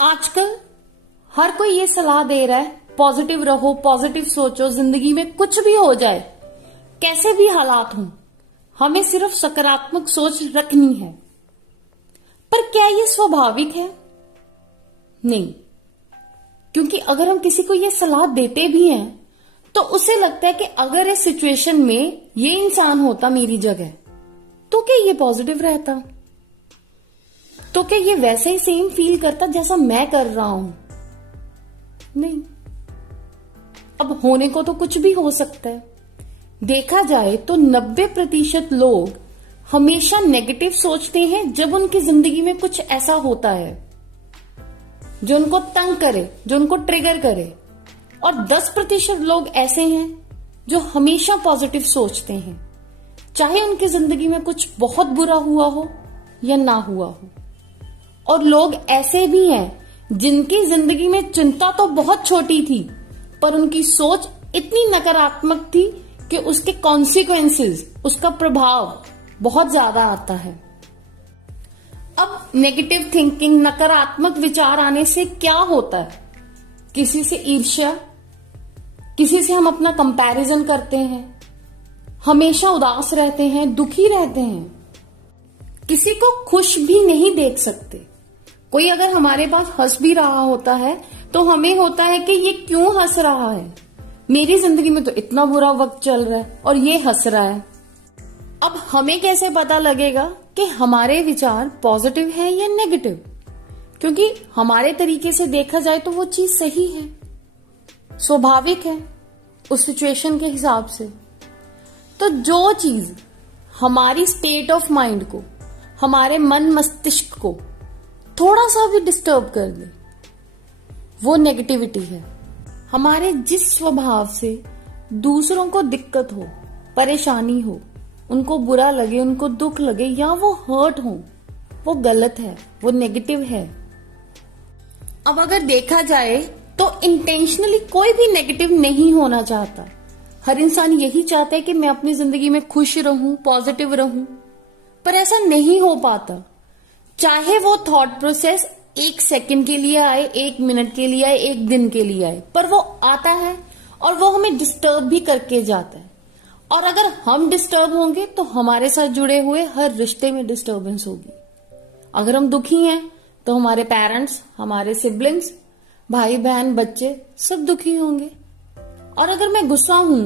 आजकल हर कोई ये सलाह दे रहा है, पॉजिटिव रहो, पॉजिटिव सोचो, जिंदगी में कुछ भी हो जाए, कैसे भी हालात हों, हमें सिर्फ सकारात्मक सोच रखनी है। पर क्या ये स्वाभाविक है? नहीं, क्योंकि अगर हम किसी को ये सलाह देते भी हैं तो उसे लगता है कि अगर इस सिचुएशन में ये इंसान होता मेरी जगह तो क्या ये पॉजिटिव रहता, तो क्या ये वैसे ही सेम फील करता जैसा मैं कर रहा हूं? नहीं। अब होने को तो कुछ भी हो सकता है। देखा जाए तो 90% लोग हमेशा नेगेटिव सोचते हैं जब उनकी जिंदगी में कुछ ऐसा होता है जो उनको तंग करे, जो उनको ट्रिगर करे, और 10% लोग ऐसे हैं जो हमेशा पॉजिटिव सोचते हैं, चाहे उनकी जिंदगी में कुछ बहुत बुरा हुआ हो या ना हुआ हो। और लोग ऐसे भी हैं जिनकी जिंदगी में चिंता तो बहुत छोटी थी पर उनकी सोच इतनी नकारात्मक थी कि उसके कॉन्सिक्वेंसेस, उसका प्रभाव बहुत ज्यादा आता है। अब नेगेटिव थिंकिंग, नकारात्मक विचार आने से क्या होता है? किसी से ईर्ष्या, किसी से हम अपना कंपैरिजन करते हैं, हमेशा उदास रहते हैं, दुखी रहते हैं, किसी को खुश भी नहीं देख सकते। कोई अगर हमारे पास हंस भी रहा होता है तो हमें होता है कि ये क्यों हंस रहा है, मेरी जिंदगी में तो इतना बुरा वक्त चल रहा है और ये हंस रहा है। अब हमें कैसे पता लगेगा कि हमारे विचार पॉजिटिव है या नेगेटिव? क्योंकि हमारे तरीके से देखा जाए तो वो चीज सही है, स्वाभाविक है उस सिचुएशन के हिसाब से। तो जो चीज हमारी स्टेट ऑफ माइंड को, हमारे मन मस्तिष्क को थोड़ा सा भी डिस्टर्ब कर दे, वो नेगेटिविटी है। हमारे जिस स्वभाव से दूसरों को दिक्कत हो, परेशानी हो, उनको बुरा लगे, उनको दुख लगे या वो हर्ट हो, वो गलत है, वो नेगेटिव है। अब अगर देखा जाए तो इंटेंशनली कोई भी नेगेटिव नहीं होना चाहता। हर इंसान यही चाहता है कि मैं अपनी जिंदगी में खुश रहूं, पॉजिटिव रहूं, पर ऐसा नहीं हो पाता। चाहे वो थॉट प्रोसेस 1 सेकंड के लिए आए, 1 मिनट के लिए आए, 1 दिन के लिए आए, पर वो आता है और वो हमें डिस्टर्ब भी करके जाता है। और अगर हम डिस्टर्ब होंगे तो हमारे साथ जुड़े हुए हर रिश्ते में डिस्टर्बेंस होगी। अगर हम दुखी हैं तो हमारे पेरेंट्स, हमारे सिबलिंग्स, भाई बहन, बच्चे सब दुखी होंगे। और अगर मैं गुस्सा हूं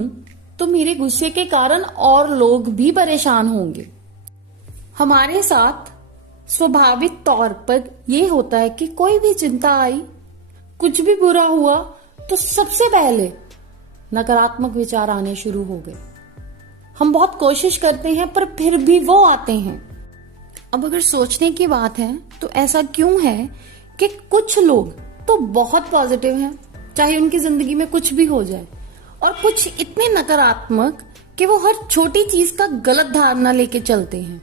तो मेरे गुस्से के कारण और लोग भी परेशान होंगे। हमारे साथ स्वाभाविक तौर पर यह होता है कि कोई भी चिंता आई, कुछ भी बुरा हुआ तो सबसे पहले नकारात्मक विचार आने शुरू हो गए। हम बहुत कोशिश करते हैं पर फिर भी वो आते हैं। अब अगर सोचने की बात है तो ऐसा क्यों है कि कुछ लोग तो बहुत पॉजिटिव हैं, चाहे उनकी जिंदगी में कुछ भी हो जाए, और कुछ इतने नकारात्मक कि वो हर छोटी चीज का गलत धारणा लेके चलते हैं।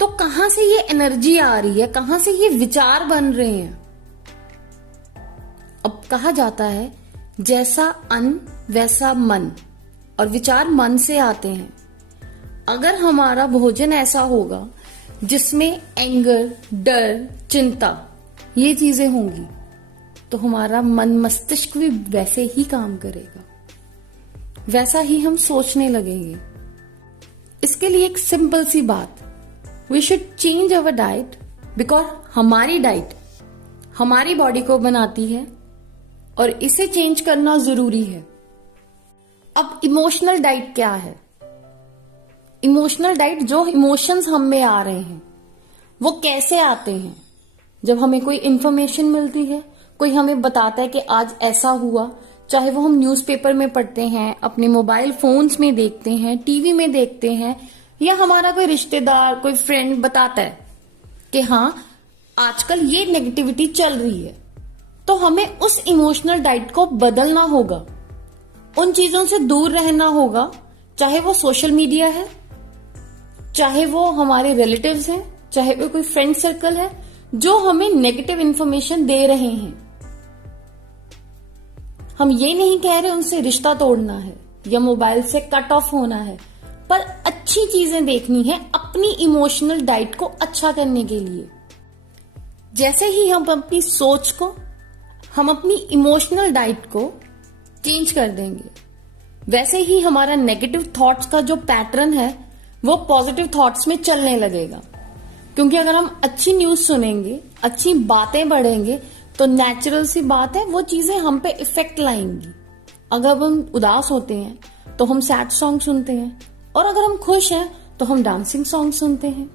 तो कहां से ये एनर्जी आ रही है, कहां से ये विचार बन रहे हैं? अब कहा जाता है जैसा अन्न वैसा मन, और विचार मन से आते हैं। अगर हमारा भोजन ऐसा होगा जिसमें एंगर, डर, चिंता ये चीजें होंगी तो हमारा मन मस्तिष्क भी वैसे ही काम करेगा, वैसा ही हम सोचने लगेंगे। इसके लिए एक सिंपल सी बात, we should change our diet, because हमारी डाइट हमारी बॉडी को बनाती है और इसे चेंज करना जरूरी है। अब इमोशनल डाइट क्या है? इमोशनल डाइट, जो इमोशंस हम में आ रहे हैं वो कैसे आते हैं? जब हमें कोई इंफॉर्मेशन मिलती है, कोई हमें बताता है कि आज ऐसा हुआ, चाहे वो हम न्यूज़पेपर में पढ़ते हैं, अपने मोबाइल फोन्स में देखते हैं, टीवी में देखते हैं, या हमारा कोई रिश्तेदार, कोई फ्रेंड बताता है कि हाँ आजकल ये नेगेटिविटी चल रही है, तो हमें उस इमोशनल डाइट को बदलना होगा, उन चीजों से दूर रहना होगा। चाहे वो सोशल मीडिया है, चाहे वो हमारे रिलेटिव्स हैं, चाहे वो कोई फ्रेंड सर्कल है जो हमें नेगेटिव इंफॉर्मेशन दे रहे हैं। हम ये नहीं कह रहे उनसे रिश्ता तोड़ना है या मोबाइल से कट ऑफ होना है, पर अच्छी चीजें देखनी है अपनी इमोशनल डाइट को अच्छा करने के लिए। जैसे ही हम अपनी सोच को, हम अपनी इमोशनल डाइट को चेंज कर देंगे, वैसे ही हमारा नेगेटिव थॉट्स का जो पैटर्न है वो पॉजिटिव थॉट्स में चलने लगेगा। क्योंकि अगर हम अच्छी न्यूज सुनेंगे, अच्छी बातें पढ़ेंगे, तो नेचुरल सी बात है वो चीजें हम पे इफेक्ट लाएंगी। अगर हम उदास होते हैं तो हम सैड सॉन्ग सुनते हैं, और अगर हम खुश हैं तो हम डांसिंग सॉन्ग सुनते हैं।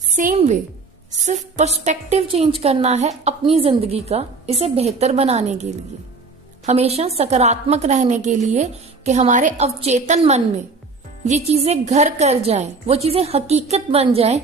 सेम वे, सिर्फ पर्सपेक्टिव चेंज करना है अपनी जिंदगी का, इसे बेहतर बनाने के लिए, हमेशा सकारात्मक रहने के लिए, कि हमारे अवचेतन मन में ये चीजें घर कर जाएं, वो चीजें हकीकत बन जाएं